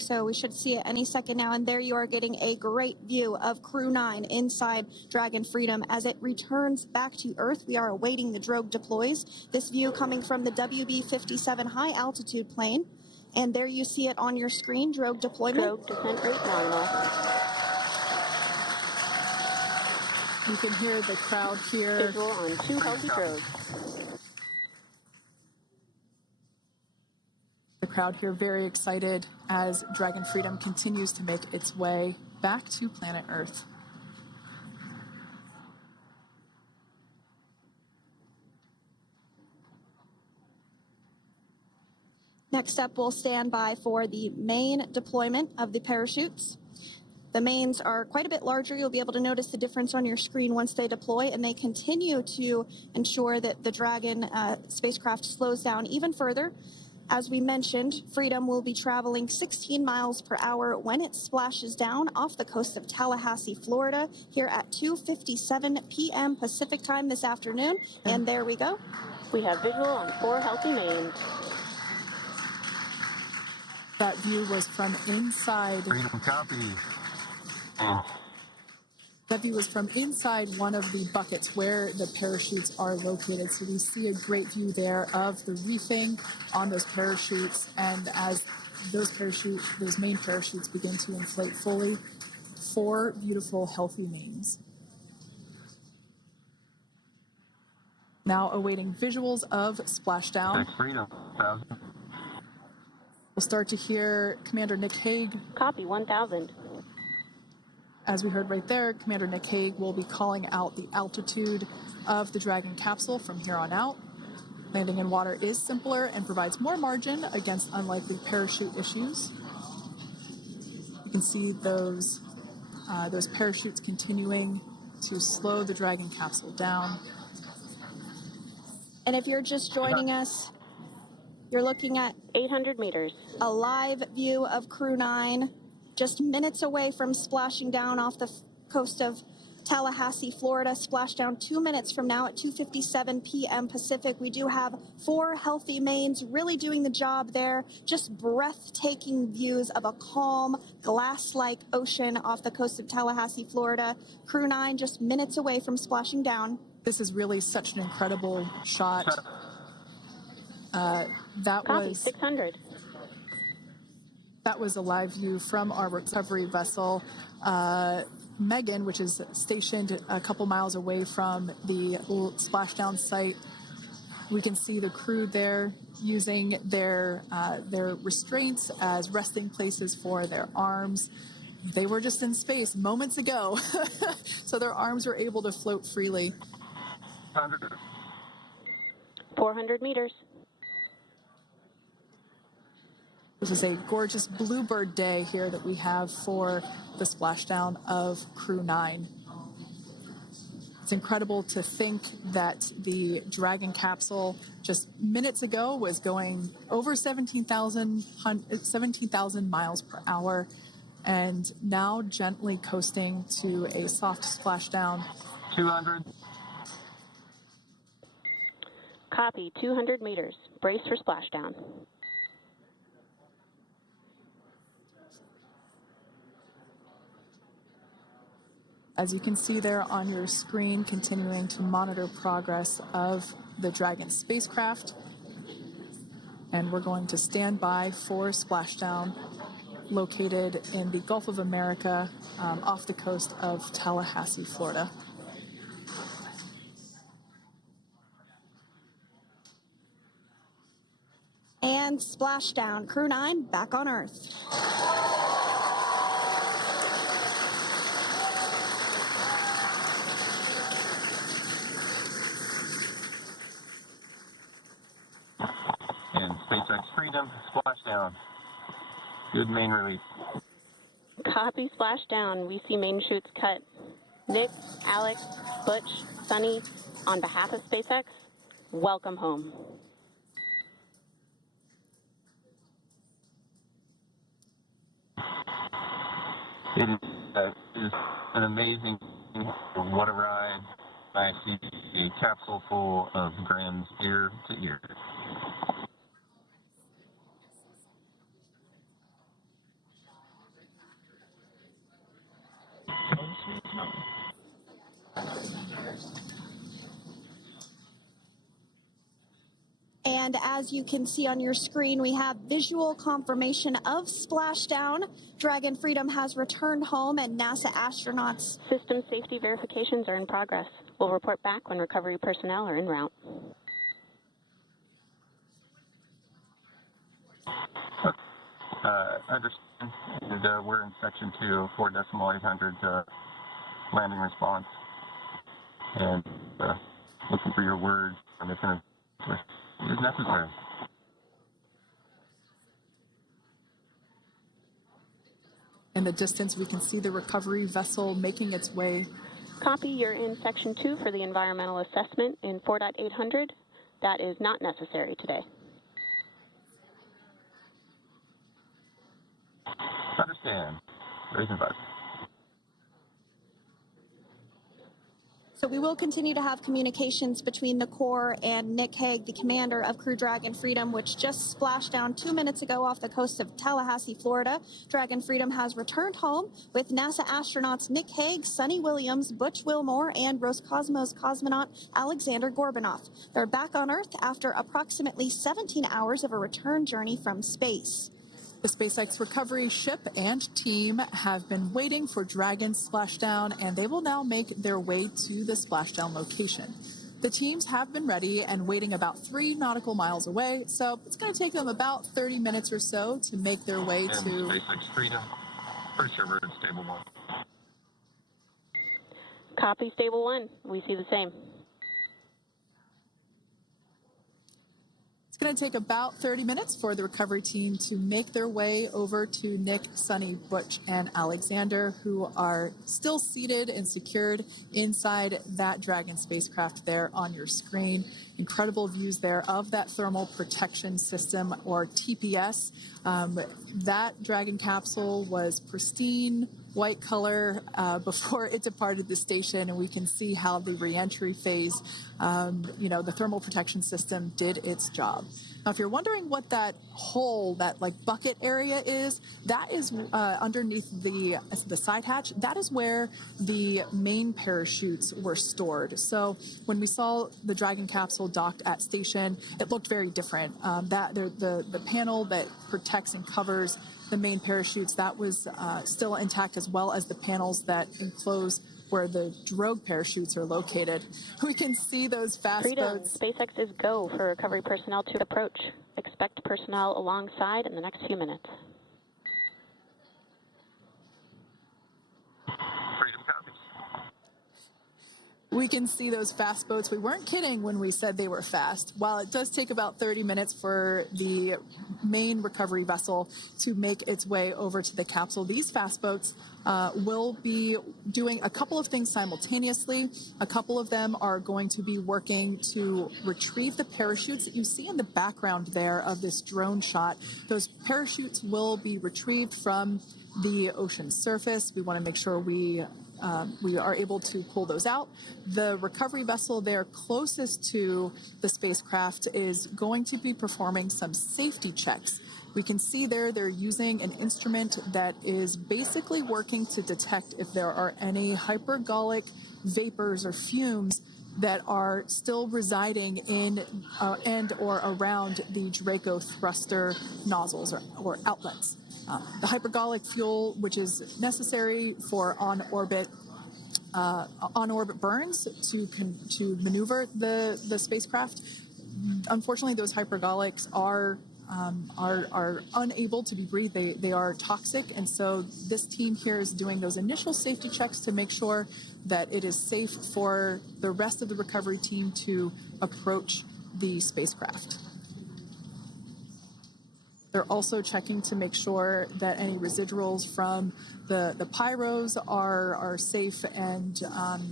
So we should see it any second now. And there you are getting a great view of Crew 9 inside Dragon Freedom as it returns back to Earth. We are awaiting the drogue deploys. This view coming from the WB-57 high altitude plane. And there you see it on your screen, drogue deployment. Drogue descent rate nominal. You can hear the crowd here. Visual on 2 healthy drogues. The crowd here very excited as Dragon Freedom continues to make its way back to planet Earth. Next up, we'll stand by for the main deployment of the parachutes. The mains are quite a bit larger. You'll be able to notice the difference on your screen once they deploy, and they continue to ensure that the Dragon spacecraft slows down even further. As we mentioned, Freedom will be traveling 16 miles per hour when it splashes down off the coast of Tallahassee, Florida, here at 2:57 p.m. Pacific time this afternoon. And there we go. We have visual on 4 healthy mains. That view was from inside. Freedom copy. That view was from inside one of the buckets where the parachutes are located. So we see a great view there of the reefing on those parachutes. And as those main parachutes begin to inflate fully, 4 beautiful, healthy mains. Now awaiting visuals of splashdown. Freedom, 1,000. We'll start to hear Commander Nick Hague. Copy, 1,000. As we heard right there, Commander Nick Hague will be calling out the altitude of the Dragon capsule from here on out. Landing in water is simpler and provides more margin against unlikely parachute issues. You can see those parachutes continuing to slow the Dragon capsule down. And if you're just joining us, you're looking at 800 meters. A live view of Crew 9, just minutes away from splashing down off the coast of Tallahassee, Florida. Splashdown 2 minutes from now at 2:57 p.m. Pacific. We do have 4 healthy mains really doing the job there. Just breathtaking views of a calm, glass-like ocean off the coast of Tallahassee, Florida. Crew 9 just minutes away from splashing down. This is really such an incredible shot. That Copy, was 600. That was a live view from our recovery vessel, Megan, which is stationed a couple miles away from the splashdown site. We can see the crew there using their restraints as resting places for their arms. They were just in space moments ago, so their arms were able to float freely. 400 meters. This is a gorgeous bluebird day here that we have for the splashdown of Crew 9. It's incredible to think that the Dragon capsule just minutes ago was going over 17,000 miles per hour and now gently coasting to a soft splashdown. 200. Copy, 200 meters. Brace for splashdown. As you can see there on your screen, continuing to monitor progress of the Dragon spacecraft. And we're going to stand by for splashdown located in the Gulf of America off the coast of Tallahassee, Florida. And splashdown, Crew 9 back on Earth. And SpaceX Freedom, splashdown. Good main release. Copy, splashdown. We see main chutes cut. Nick, Alex, Butch, Suni, on behalf of SpaceX, welcome home. It is an amazing what a ride. I see a capsule full of grams ear to ear. And as you can see on your screen, we have visual confirmation of splashdown. Dragon Freedom has returned home, and NASA astronauts. System safety verifications are in progress. We'll report back when recovery personnel are en route. Understand. And we're in section 2 of 4.800 landing response. And looking for your words on if it is necessary. In the distance, we can see the recovery vessel making its way. Copy, you're in section 2 for the environmental assessment in 4.800. That is not necessary today. Understand. Raise advice. So we will continue to have communications between the Corps and Nick Hague, the commander of Crew Dragon Freedom, which just splashed down 2 minutes ago off the coast of Tallahassee, Florida. Dragon Freedom has returned home with NASA astronauts Nick Hague, Suni Williams, Butch Wilmore, and Roscosmos cosmonaut Alexander Gorbanov. They're back on Earth after approximately 17 hours of a return journey from space. The SpaceX recovery ship and team have been waiting for Dragon's splashdown, and they will now make their way to the splashdown location. The teams have been ready and waiting about 3 nautical miles away, so it's going to take them about 30 minutes or so to make their way to SpaceX Freedom. Pretty sure we're in stable 1. Copy, stable 1. We see the same. It's going to take about 30 minutes for the recovery team to make their way over to Nick, Suni, Butch, and Alexander, who are still seated and secured inside that Dragon spacecraft there on your screen. Incredible views there of that thermal protection system, or TPS. That Dragon capsule was pristine, white color before it departed the station, and we can see how the reentry phase, the thermal protection system did its job. Now, if you're wondering what that hole, that like bucket area is, that is underneath the side hatch. That is where the main parachutes were stored. So when we saw the Dragon capsule docked at station, it looked very different. The panel that protects and covers the main parachutes, that was still intact, as well as the panels that enclose where the drogue parachutes are located. We can see those fast boats. SpaceX is go for recovery personnel to approach. Expect personnel alongside in the next few minutes. Freedom copies. We can see those fast boats. We weren't kidding when we said they were fast. While it does take about 30 minutes for the main recovery vessel to make its way over to the capsule, these fast boats will be doing a couple of things simultaneously. A couple of them are going to be working to retrieve the parachutes that you see in the background there of this drone shot. Those parachutes will be retrieved from the ocean surface. We want to make sure we are able to pull those out. The recovery vessel there closest to the spacecraft is going to be performing some safety checks. We can see there they're using an instrument that is basically working to detect if there are any hypergolic vapors or fumes that are still residing in and or around the Draco thruster nozzles or outlets. The hypergolic fuel, which is necessary for on-orbit burns to maneuver the spacecraft. Unfortunately, those hypergolics are unable to be breathed. They are toxic, and so this team here is doing those initial safety checks to make sure that it is safe for the rest of the recovery team to approach the spacecraft. They're also checking to make sure that any residuals from the pyros are safe and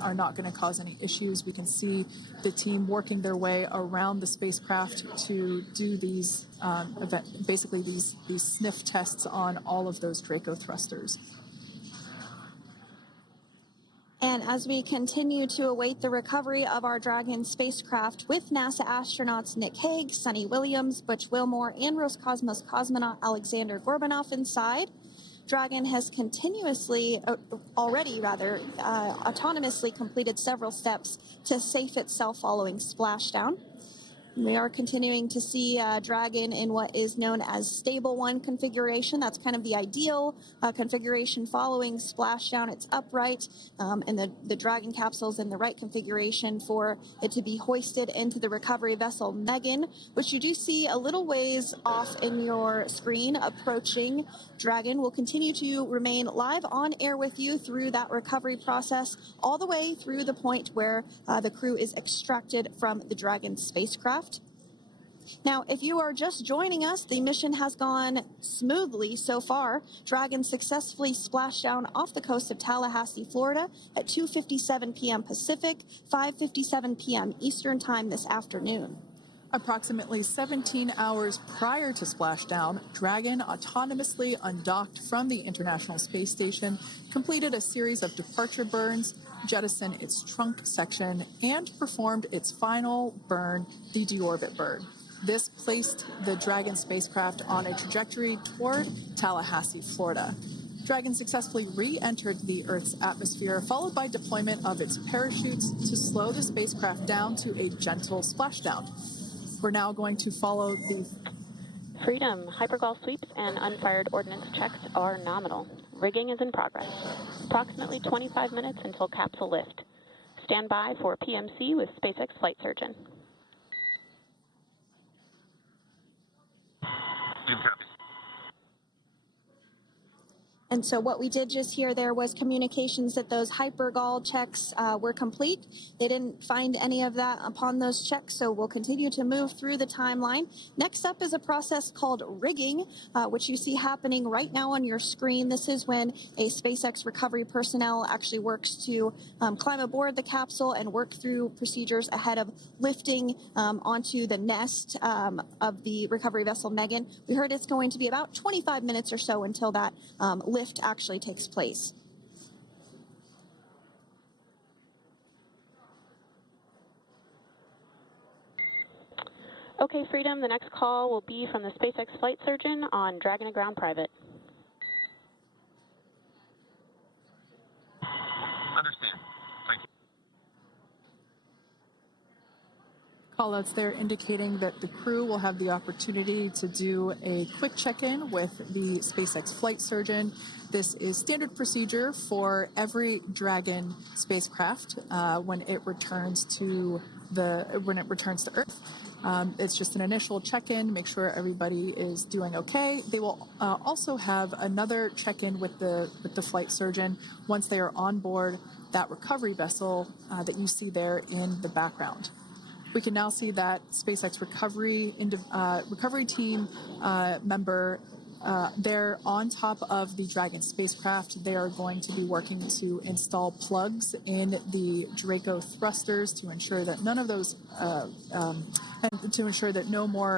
are not going to cause any issues. We can see the team working their way around the spacecraft to do these these sniff tests on all of those Draco thrusters. And as we continue to await the recovery of our Dragon spacecraft with NASA astronauts Nick Hague, Suni Williams, Butch Wilmore, and Roscosmos cosmonaut Alexander Gorbanov inside, Dragon has autonomously completed several steps to safe itself following splashdown. We are continuing to see Dragon in what is known as stable 1 configuration. That's kind of the ideal configuration following splashdown. It's upright, and the Dragon capsule is in the right configuration for it to be hoisted into the recovery vessel Megan, which you do see a little ways off in your screen approaching. Dragon will continue to remain live on air with you through that recovery process, all the way through the point where the crew is extracted from the Dragon spacecraft. Now, if you are just joining us, the mission has gone smoothly so far. Dragon successfully splashed down off the coast of Tallahassee, Florida at 2:57 p.m. Pacific, 5:57 p.m. Eastern Time this afternoon. Approximately 17 hours prior to splashdown, Dragon autonomously undocked from the International Space Station, completed a series of departure burns, jettisoned its trunk section, and performed its final burn, the deorbit burn. This placed the Dragon spacecraft on a trajectory toward Tallahassee, Florida. Dragon successfully re-entered the Earth's atmosphere, followed by deployment of its parachutes to slow the spacecraft down to a gentle splashdown. We're now going to follow the Freedom. Hypergol sweeps and unfired ordnance checks are nominal. Rigging is in progress. Approximately 25 minutes until capsule lift. Stand by for PMC with SpaceX flight surgeon. And so what we did just hear there was communications that those hypergol checks were complete. They didn't find any of that upon those checks, so we'll continue to move through the timeline. Next up is a process called rigging, which you see happening right now on your screen. This is when a SpaceX recovery personnel actually works to climb aboard the capsule and work through procedures ahead of lifting onto the nest of the recovery vessel Megan. We heard it's going to be about 25 minutes or so until that lift actually takes place. Okay, Freedom, the next call will be from the SpaceX flight surgeon on Dragon to Ground Private. Understand. Thank you. callouts there indicating that the crew will have the opportunity to do a quick check-in with the SpaceX flight surgeon. This is standard procedure for every Dragon spacecraft when it returns to Earth. It's just an initial check-in, make sure everybody is doing okay. They will also have another check-in with the flight surgeon once they are on board that recovery vessel that you see there in the background. We can now see that SpaceX recovery team member they're on top of the Dragon spacecraft. They are going to be working to install plugs in the Draco thrusters to ensure that none of those, and to ensure that no more